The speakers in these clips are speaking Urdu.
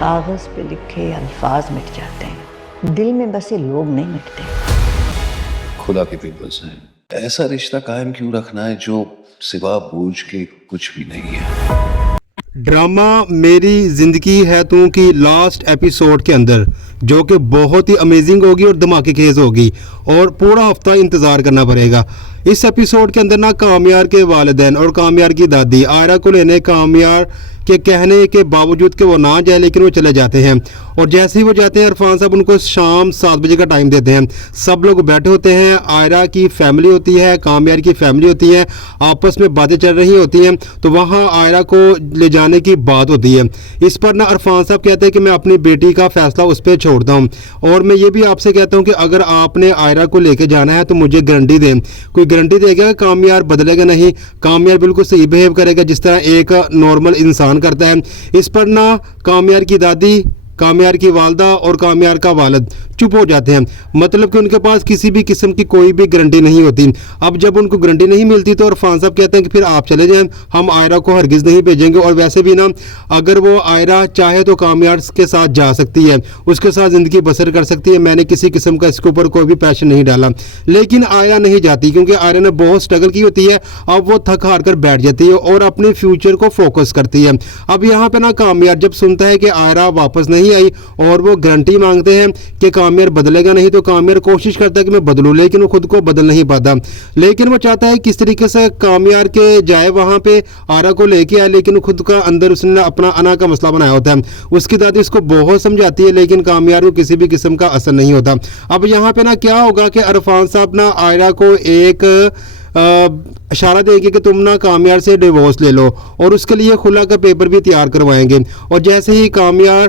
کاغذ پہ لکھے الفاظ مٹ جاتے ہیں، دل میں بسے لوگ نہیں مٹتے۔ خدا کی بھی بس ہے، ایسا رشتہ قائم کیوں رکھنا ہے جو سوا بوجھ کے کچھ بھی نہیں ہے۔ ڈرامہ میری زندگی ہے تو کی لاسٹ ایپیسوڈ کے اندر جو کہ بہت ہی امیزنگ ہوگی اور دھماکے خیز ہوگی اور پورا ہفتہ انتظار کرنا پڑے گا۔ اس ایپیسوڈ کے اندر نا کامیار کے والدین اور کامیار کی دادی آئرہ کو لینے کامیار کے کہنے کے باوجود کہ وہ نہ جائے لیکن وہ چلے جاتے ہیں، اور جیسے ہی وہ جاتے ہیں عرفان صاحب ان کو شام 7 بجے کا ٹائم دیتے ہیں۔ سب لوگ بیٹھے ہوتے ہیں، آئرہ کی فیملی ہوتی ہے، کامیار کی فیملی ہوتی ہے، آپس میں باتیں چل رہی ہوتی ہیں، تو وہاں آئرہ کو لے جانے کی بات ہوتی ہے۔ اس پر نا عرفان صاحب کہتے ہیں کہ میں اپنی بیٹی کا فیصلہ اس پہ چھوڑتا ہوں، اور میں یہ بھی آپ سے کہتا ہوں کہ اگر آپ نے آئرہ کو لے کے جانا ہے تو مجھے گارنٹی دیں۔ کوئی گارنٹی دے گا کہ کامیار بدلے گا نہیں، کامیار بالکل صحیح بہیو کرے گا جس طرح ایک نارمل انسان کرتا ہے۔ اس پر نہ کامیار کی دادی، کامیار کی والدہ اور کامیار کا والد چپ ہو جاتے ہیں، مطلب کہ ان کے پاس کسی بھی قسم کی کوئی بھی گارنٹی نہیں ہوتی۔ اب جب ان کو گارنٹی نہیں ملتی تو عرفان صاحب کہتے ہیں کہ پھر آپ چلے جائیں، ہم آئرہ کو ہرگز نہیں بھیجیں گے، اور ویسے بھی نا اگر وہ آئرہ چاہے تو کامیار کے ساتھ جا سکتی ہے، اس کے ساتھ زندگی بسر کر سکتی ہے، میں نے کسی قسم کا اس کے اوپر کوئی بھی پیشن نہیں ڈالا، لیکن آئرہ نہیں جاتی کیونکہ آئرہ نے بہت سٹرگل کی ہوتی ہے۔ اب وہ تھک ہار کر بیٹھ جاتی ہے اور اپنے فیوچر کو فوکس کرتی ہے۔ اب یہاں پہ نا کامیار جب سنتا ہے کہ آئرہ واپس نہیں آئی اور وہ گارنٹی مانگتے ہیں کہ کامیار بدلے گا نہیں، تو کامیار کوشش کرتا ہے کہ میں بدلوں، لیکن وہ خود کو بدل نہیں پاتا، لیکن وہ چاہتا ہے کس طریقے سے کامیار کے جائے وہاں پہ آئرہ کو لے کے آئے، لیکن خود کا اندر اس نے اپنا انا کا مسئلہ بنایا ہوتا ہے۔ اس کی دادی اس کو بہت سمجھاتی ہے لیکن کامیار کو کسی بھی قسم کا اثر نہیں ہوتا۔ اب یہاں پہ نا کیا ہوگا کہ عرفان صاحب نا آئرہ کو ایک اشارہ دیں گے کہ تم نا کامیار سے ڈیورس لے لو، اور اس کے لیے خلا کا پیپر بھی تیار کروائیں گے، اور جیسے ہی کامیار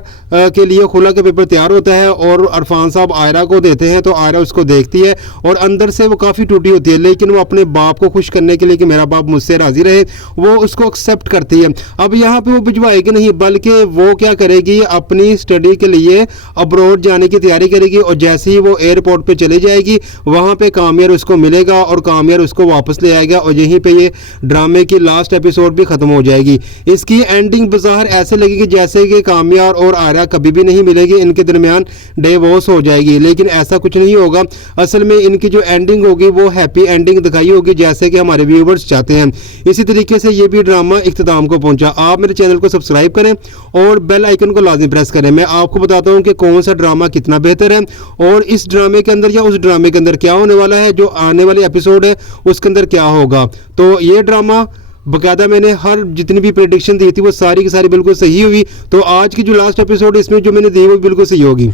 کے لیے خلا کا پیپر تیار ہوتا ہے اور عرفان صاحب آئرہ کو دیتے ہیں تو آئرہ اس کو دیکھتی ہے اور اندر سے وہ کافی ٹوٹی ہوتی ہے، لیکن وہ اپنے باپ کو خوش کرنے کے لیے کہ میرا باپ مجھ سے راضی رہے وہ اس کو ایکسیپٹ کرتی ہے۔ اب یہاں پہ وہ بھجوائے گی نہیں بلکہ وہ کیا کرے گی، اپنی اسٹڈی کے لیے ابروڈ جانے کی تیاری کرے گی، اور جیسے ہی وہ ایئرپورٹ پہ چلی جائے گی وہاں پہ کامیار اس کو ملے گا اور کامیار اس کو واپس لے آئے گا، اور یہیں پہ یہ ڈرامے کی لاسٹ ایپیسوڈ بھی ختم ہو جائے گی۔ اس کی اینڈنگ بظاہر ایسے لگے گی جیسے کہ کامیار اور آئرہ کبھی بھی نہیں ملے گی، ان کے درمیان ڈیورس ہو جائے گی، لیکن ایسا کچھ نہیں ہوگا۔ اصل میں ان کی جو اینڈنگ ہوگی وہ ہیپی اینڈنگ دکھائی ہوگی جیسے کہ ہمارے ویورز چاہتے ہیں۔ اسی طریقے سے یہ بھی ڈرامہ اختتام کو پہنچا۔ آپ میرے چینل کو سبسکرائب کریں اور بیل آئیکن کو لازمی پریس کریں، میں آپ کو بتاتا ہوں کہ کون سا ڈرامہ کتنا بہتر ہے اور اس ڈرامے کے اندر یا اس ڈرامے کے اندر کیا ہونے والا ہے، جو آنے والی ایپیسوڈ ہے اس کے اندر کیا ہوگا۔ تو یہ ڈرامہ باقاعدہ میں نے ہر جتنی بھی پریڈکشن دی تھی وہ ساری کی ساری بالکل صحیح ہوئی، تو آج کی جو لاسٹ ایپیسوڈ اس میں جو میں نے دی وہ بالکل صحیح ہوگی۔